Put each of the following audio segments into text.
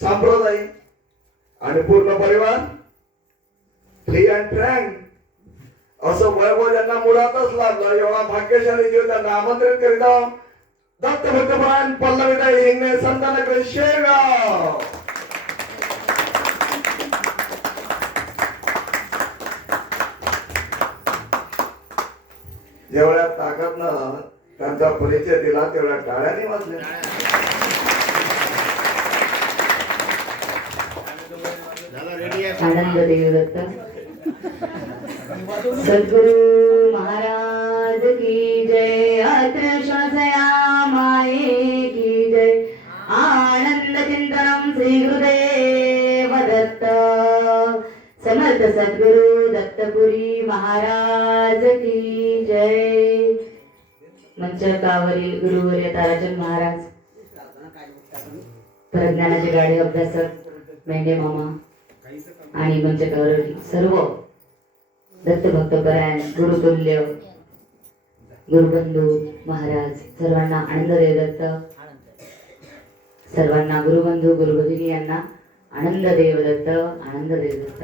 सांप्रदायिक आणि पूर्ण परिवार फ्री अँड फ्रँक असं वैभव त्यांना मुळातच लाभलं. एवढा भाग्यशाली जीव त्यांना आमंत्रित करीत आहोत. दत्त भक्तपरायण पल्लवीताई हिंगणे संतानगर शेगाव. जेवढ्या ताकदनं त्यांचा परिचय दिला तेवढ्या टाळ्यांनी वाजल्या. आनंद देवदत्त सद्गुरु महाराज की जय. अत्र श्वासया माये की जय. आनंद चिंतनम श्री गुरुदेव दत्त समर्थ सद्गुरु दत्तपुरी महाराज की जय. मंचकावरील गुरुवर्य ताराचंद महाराज, प्रज्ञानाची गाडी अभ्यासक मेंढे मामा आणि मंचकावरील सर्व दत्त भक्तपरायण गुरुतुल्य गुरुबंधू महाराज सर्वांना आनंद देवदत्त, सर्वांना गुरुबंधू गुरुभगिनी यांना आनंद देवदत्त, आनंद देवदत्त.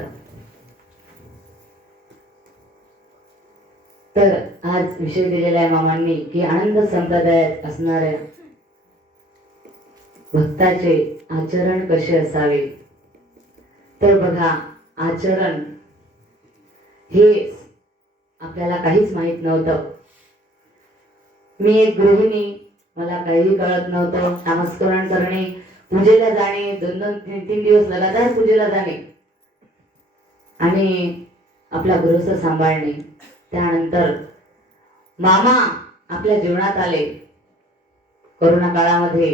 तर आज विषय दिलेला आहे मामांनी की आनंद संप्रदायात असणाऱ्या भक्ताचे आचरण कसे असावे. तर बघा, आचरण हे आपल्याला काहीच माहित नव्हतं. मी एक गृहिणी, मला काही कळत नव्हतं. नामस्मरण करणे, पूजेला जाणे, 2-3 दिवस लगातार पूजेला जाणे आणि आपला गृहस्थ सांभाळणे. त्यानंतर मामा आपल्या जीवनात आले कोरोना काळामध्ये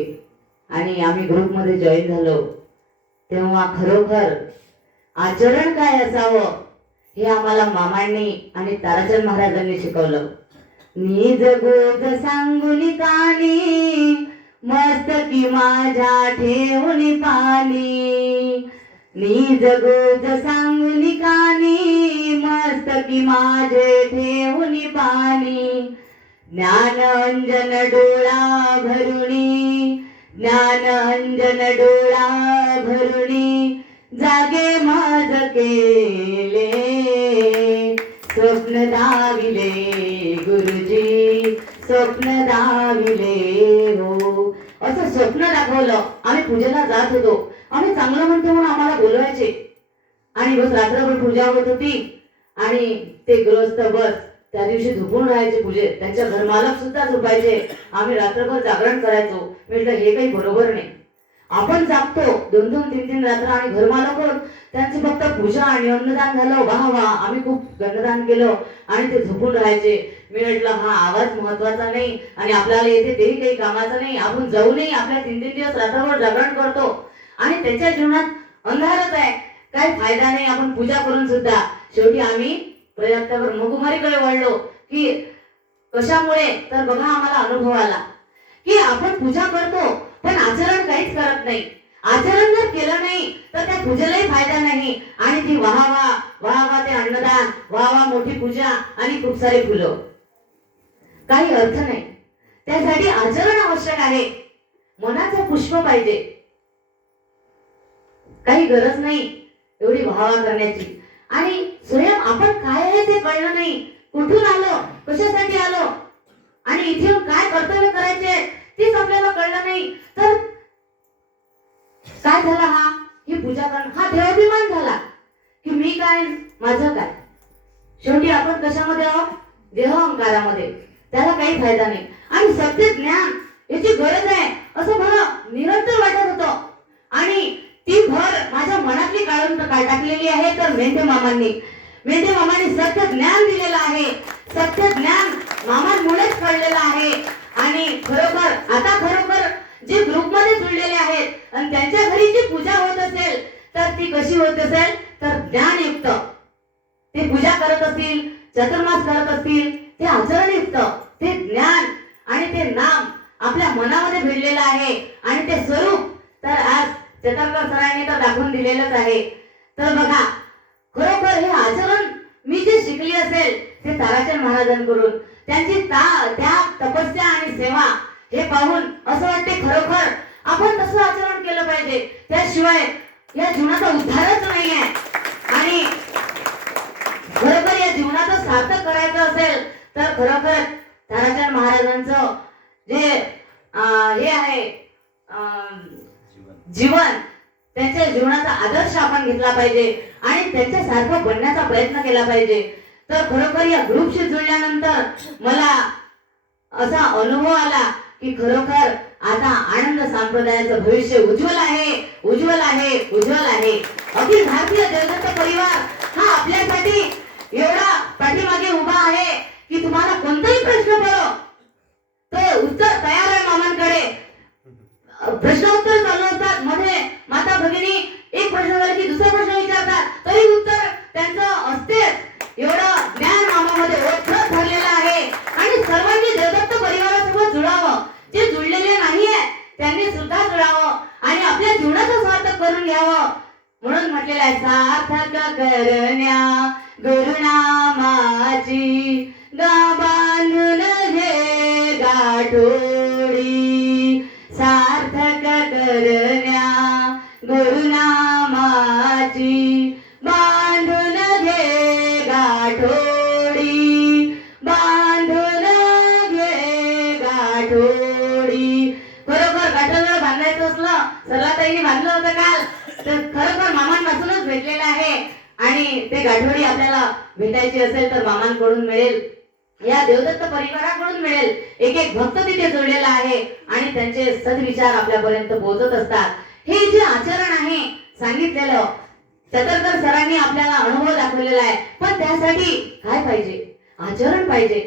आणि आम्ही ग्रुपमध्ये जॉईन झालो. तेव्हा खरोखर आचरण काय असावं हे आम्हाला मामांनी आणि ताराचंद महाराजांनी शिकवलं. निज गोज सांगुनी कानी, मस्तकी माझ्या ठेवून पाणी. निज गोज सांगुनी कानी, मस्तकी माझे ठेवून पाणी. ज्ञान अंजन डोळा भरुणी, ज्ञान अंजन डोळा भरुणी. जागे माझ केले, स्वप्न दाविले गुरुजी, स्वप्न दाविले हो. असं स्वप्न दाखवलं. आम्ही पूजेला जात होतो. आम्ही चांगलं म्हणतो म्हणून आम्हाला बोलवायचे आणि बस रात्रभर पूजा होत होती आणि ते गृहस्थ बस त्या दिवशी झोपून राहायचे पूजेत. त्यांच्या घरमालक सुद्धा झोपायचे. आम्ही रात्रभर जागरण करायचो. म्हटलं हे काही बरोबर नाही. आपण जागतो 2-3 रात्र आणि घरमालक त्यांची फक्त पूजा आणि अन्नदान झालं. वाह वाह, आम्ही खूप अन्नदान केलं आणि ते झोपून राहायचे. मी म्हटलं हा आवाज महत्वाचा नाही आणि आपल्याला येते तेही काही कामाचा नाही. आपण जाऊ नये. आपल्या 3-3 दिवस रात्रभर जागरण करतो आणि त्याच्या जीवनात अंधारच आहे, काही फायदा नाही. आपण पूजा करून सुद्धा शेवटी आम्ही प्रयत्नावर मुकुमारीकडे वळलो. की कशामुळे, तर बघा आम्हाला अनुभव आला की आपण पूजा करतो पण आचरण काहीच करत नाही. आचरण जर केलं नाही तर त्या पूजेलाही फायदा नाही आणि ती वाहा ते अन्नदान, वाहा मोठी पूजा आणि खूप सारे फुलं, काही अर्थ नाही. त्यासाठी आचरण आवश्यक आहे. मनाचं पुष्प पाहिजे. काही गरज नाही एवढी वाहवा करण्याची. आणि स्वयं आपण काय आहे ते कळलं नाही. कुठून आलो, कशासाठी आलो आणि इथे काय कर्तव्य करायचे तेच आपल्याला कळलं नाही. तर काय झाला, ही पूजा करणं हा देवाभिमान झाला की मी काय, माझं काय. शेवटी आपण कशामध्ये आहोत, देह अहंकारामध्ये. त्याला काही फायदा नाही. आणि सत्य ज्ञान याची गरज आहे असं मला निरंतर वाटत होतं आणि ती भर माझ्या मनातली काढून टाकलेली आहे. तर मेंढे मामांनी सत्य ज्ञान दिलेलं आहे. सत्य ज्ञान मामांमुळेच कळलेलं आहे. आणि खरोखर जे ग्रुपमध्ये जुळलेले आहेत आणि त्यांच्या घरी जी पूजा होत असेल तर ती कशी होत असेल, तर ज्ञानयुक्त ते पूजा करत असतील, चतुर्मास करत असतील, ते आचरणयुक्त, ते ज्ञान आणि ते नाम आपल्या मनामध्ये भिडलेलं आहे. आणि ते स्वरूप तर आज चतुर्कर सरांनी तर दाखवून दिलेलंच आहे. तर बघा, खरोखर हे आचरण मी जे शिकली असेल ते ताराचंद महाराजांकडून, त्यांची त्या तपस्या आणि सेवा हे पाहून असं वाटते खरोखर आपण तसं आचरण केलं पाहिजे. त्याशिवाय या जीवनाचा उद्धारच नाहीये. आणि खरोखर या जीवनाचं सार्थक करायचं असेल तर खरोखर ताराचंद महाराजांचं जे हे आहे जीवन, त्यांच्या जीवनाचा आदर्श आपण घेतला पाहिजे आणि त्यांच्यासारखं बनण्याचा प्रयत्न केला पाहिजे. तर खरोखर या ग्रुपशी जुळल्यानंतर मला असा अनुभव आला की खरोखर आता आनंद संप्रदायाचं भविष्य उज्ज्वल आहे, उज्ज्वल आहे, उज्ज्वल आहे. अखिल भारतीय देवदत्त परिवार हा आपल्यासाठी एवढा पाठीमागे उभा आहे की तुम्हाला कोणताही प्रश्न पडो तर उत्तर तयार आहे मामांकडे. प्रश्नोत्तर चालू असतात, मध्ये माता भगिनी एक प्रश्न झाला की दुसरा प्रश्न विचारतात, तरी उत्तर त्यांचं असतेच. एवढं ज्ञान मामामध्ये ओतप्रत झालेलं आहे. आणि सर्वांनी देवदत्त परिवारासोबत जुळावं. जे जुळलेले नाहीये त्यांनी सुद्धा जुळावं आणि आपल्या जीवनाचं सार्थक करून घ्यावं. म्हणून म्हटलेलं आहे, सार्थक करण्या गुरुनामाची गा बांधून घे गाठोडी. सार्थक करण्या गुरुनामाची बांधून घे गाठोडी, बांधून घे गाठोडी. खरोखर गाठोडं बांधायचं असलं, सरलाताईने बांधलं होतं काल, तर खरोखर मामांपासूनच भेटलेलं आहे. आणि ते गाठोडी आपल्याला भेटायची असेल तर मामांकडून मिळेल, या देवदत्त परिवाराकडून मिळेल. एक एक भक्त तिथे जोडलेला आहे आणि त्यांचे सद्विचार आपल्यापर्यंत पोहोचत असतात. हे जे आचरण आहे सांगितलेलं चतरकर सरांनी आपल्याला अनुभव दाखवलेला आहे. पण त्यासाठी काय पाहिजे? आचरण पाहिजे.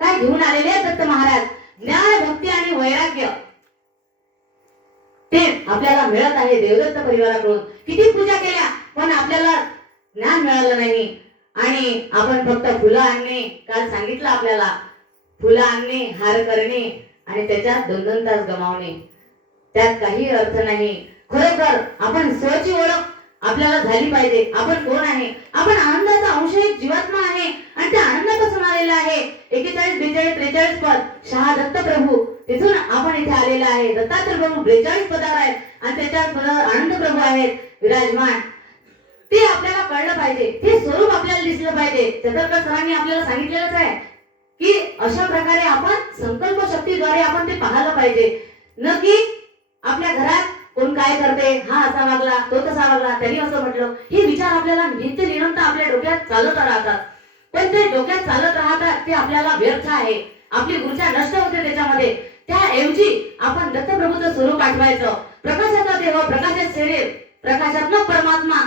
काय घेऊन आलेले आहेत दत्त महाराज? ज्ञान, भक्ती आणि वैराग्य ते आपल्याला मिळत आहे देवदत्त परिवाराकडून. किती पूजा केल्या पण आपल्याला ज्ञान मिळालं नाही. आणि आपण फक्त फुलं आणणे, काल सांगितलं आपल्याला, फुलं आणणे, हार करणे आणि त्याच्यात 2-2 तास गमावणे, त्यात काही अर्थ नाही. खरोखर आपण स्वची ओळख आपल्याला झाली पाहिजे. आपण कोण आहे? आपण आनंदाचा अंश एक जीवात्मा आहे आणि त्या आनंदापासून आलेला आहे. 41, 42, 43 पद शहा दत्त प्रभू तिथून आपण इथे आलेला आहे. दत्तात्रय प्रभू 42 पदावर आहेत आणि त्याच्यात पदावर आनंद प्रभू आहेत विराजमान. ते आपल्याला कळलं पाहिजे, ते स्वरूप आपल्याला दिसलं पाहिजे. चतरकर सरांनी आपल्याला सांगितलेलंच आहे की अशा प्रकारे आपण संकल्प शक्तीद्वारे आपण ते पाहायला पाहिजे. न की आपल्या घरात कोण काय करते, हा असा वागला, तो तसा वागला, त्यांनी असं म्हटलं, हे विचार आपल्याला नित्य निरंतर आपल्या डोक्यात चालत राहतात. पण ते डोक्यात चालत राहतात ते आपल्याला व्यर्थ आहे. आपली ऊर्जा नष्ट होते त्याच्यामध्ये. त्याऐवजी आपण दत्तप्रभूचं स्वरूप आठवायचं. प्रकाशाचा देह, प्रकाशात शरीर, प्रकाशात्मक परमात्मा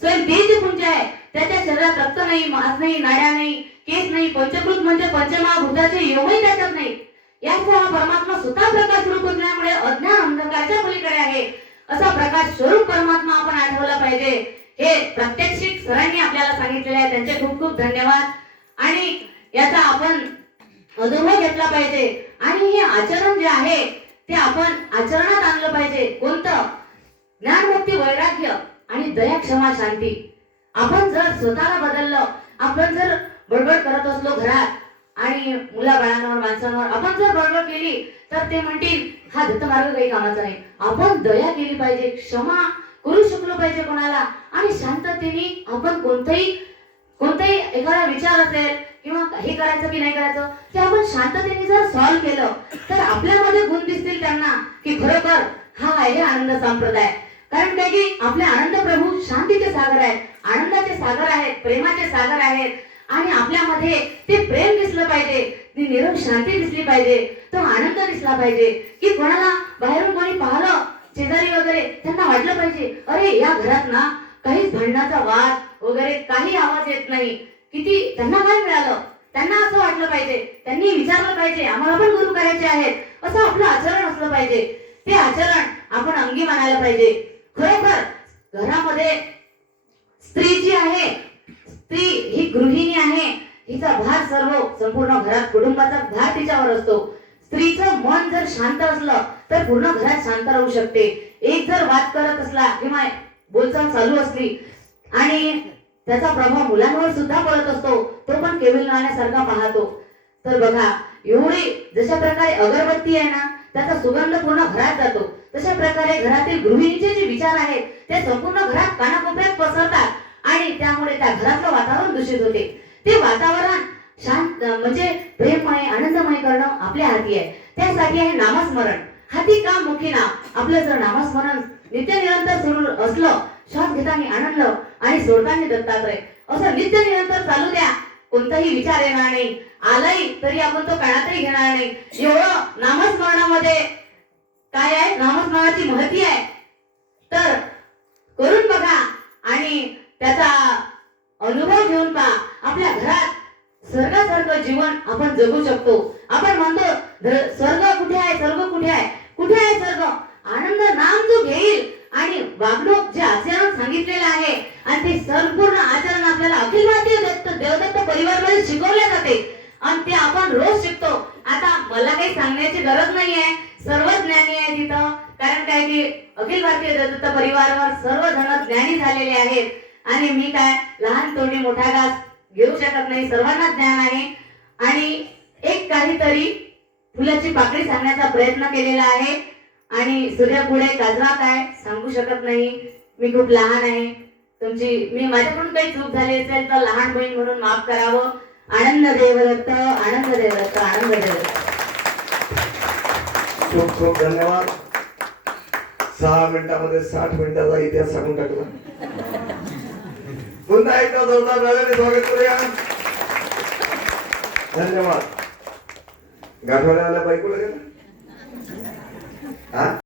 स्वयं तेज पुंज आहे. त्याच्या शरीरात रक्त नाही, मांस नाही, नाड्या नाही, केस नाही, पंचकृत म्हणजे पंचमहाभूताचे योगही त्याच्यात नाही. याचा हा परमात्मा स्वतः प्रकाश स्वरूप असल्यामुळे अज्ञान अंधकारच्या पलीकडे आहे. असा प्रकाश स्वरूप परमात्मा आपण आठवला पाहिजे. हे प्रात्यक्षिक सरांनी आपल्याला सांगितलेले आहे. त्यांचे खूप खूप धन्यवाद. आणि याचा आपण अनुभव घेतला पाहिजे. आणि हे आचरण जे आहे ते आपण आचरणात आणलं पाहिजे. कोणतं? ज्ञान, भक्ती, वैराग्य आणि दया, क्षमा, शांती. आपण जर स्वतःला बदललं, आपण जर बडबड करत असलो घरात आणि मुलाबाळांवर, माणसांवर आपण जर बडबड केली तर ते म्हणतील हा दत्त मार्ग काही कामाचा नाही. आपण दया केली पाहिजे, क्षमा करू शकलो पाहिजे कोणाला. आणि शांततेने आपण कोणताही एखादा विचार असेल किंवा हे करायचं की नाही करायचं ते आपण शांततेने जर सॉल्व्ह केलं तर आपल्यामध्ये गुण दिसतील त्यांना की खरोखर हा आहे आनंद संप्रदाय. कारण काय की आपले आनंद प्रभू शांतीचे सागर आहेत, आनंदाचे सागर आहेत, प्रेमाचे सागर आहेत. आणि आपल्यामध्ये ते प्रेम दिसलं पाहिजे, ती निरव शांती दिसली पाहिजे, तो आनंद दिसला पाहिजे की कोणाला बाहेरून कोणी पाहिलं शेजारी वगैरे त्यांना वाटलं पाहिजे अरे या घरात ना काहीच भांडणाचा वाद वगैरे काही आवाज येत नाही. किती त्यांना काय मिळालं, त्यांना असं वाटलं पाहिजे, त्यांनी विचारलं पाहिजे आम्हाला पण गुरु करायचे आहेत, असं आपलं आचरण असलं पाहिजे. ते आचरण आपण अंगी मानायला पाहिजे. खरोखर घरामध्ये स्त्री जी आहे, स्त्री ही गृहिणी आहे, हिचा भार सर्व संपूर्ण घरात कुटुंबाचा भार तिच्यावर असतो. स्त्रीचं मन जर शांत असलं तर पूर्ण घरात शांत राहू शकते. एक जर वाद करत असला किंवा बोलचाल चालू असली आणि त्याचा प्रभाव मुलांवर सुद्धा पडत असतो, तो पण केविलवाण्यासारखा पाहतो. तर बघा एवढी जशा प्रकारे अगरबत्ती आहे ना त्याचा सुगंध पूर्ण घरात जातो. तशा प्रकारे घरातील गृहिणीचे जे विचार आहेत ते संपूर्ण घरात कानाकोपऱ्यात पसरतात आणि त्यामुळे त्या घरातलं वातावरण दूषित होते. ते वातावरण शांत म्हणजे प्रेममय आनंदमय करणं आपल्या हाती आहे. त्यासाठी आहे नामस्मरण. हाती काम मुखी नाम. आपलं जर नामस्मरण नित्य निरंतर सुरू असलं, श्वास घेताना आनंद आणि सोडताना दत्तात्रय असं नित्य निरंतर चालू द्या. कोणताही विचार येणार नाही. आलाही तरी आपण तो कानातही घेणार नाही. एवढं नामस्मरणामध्ये काय आहे, नामस्मरणाची महती आहे. तर करून बघा आणि त्याचा अनुभव घेऊन पहा. आपल्या घरात स्वर्गासारखं जीवन आपण जगू शकतो. आपण म्हणतो स्वर्ग कुठे आहे, स्वर्ग कुठे आहे, कुठे आहे स्वर्ग? आनंद नाम जो घेईल आणि वागणूक जे आचरण सांगितलेलं आहे आणि ते संपूर्ण आचरण आपल्याला अखिल भारतीय देवदत्त परिवारामध्ये शिकवले जाते आणि ते आपण रोज शिकतो. आता मला काही सांगण्याची गरज नाहीये, सर्व ज्ञानी आहे तिथं. कारण काय की अखिल भारतीय देवदत्त परिवारावर सर्व जण ज्ञानी झालेले आहेत आणि मी काय लहान तोंडी मोठा घास घेऊ शकत नाही. सर्वांना ज्ञान आहे आणि एक काहीतरी फुलाची पाकळी सांगण्याचा प्रयत्न केलेला आहे आणि सूर्यापुढे काजवा काय सांगू शकत नाही. मी खूप लहान आहे. मी माझ्याकडून काही चूक झाली असेल तर लहान बहीण म्हणून माफ करावं. आनंद देवदत्त, आनंद देवदत्त, आनंद देवदत्त. खूप खूप धन्यवाद. 6 मिनिटामध्ये 60 मिनिटाचा इतिहास सांगून टाकला. पुन्हा एकदा जोरदार टाळ्यांनी स्वागत करूया. धन्यवाद. गाठवाड्याला बायकोला गेला हा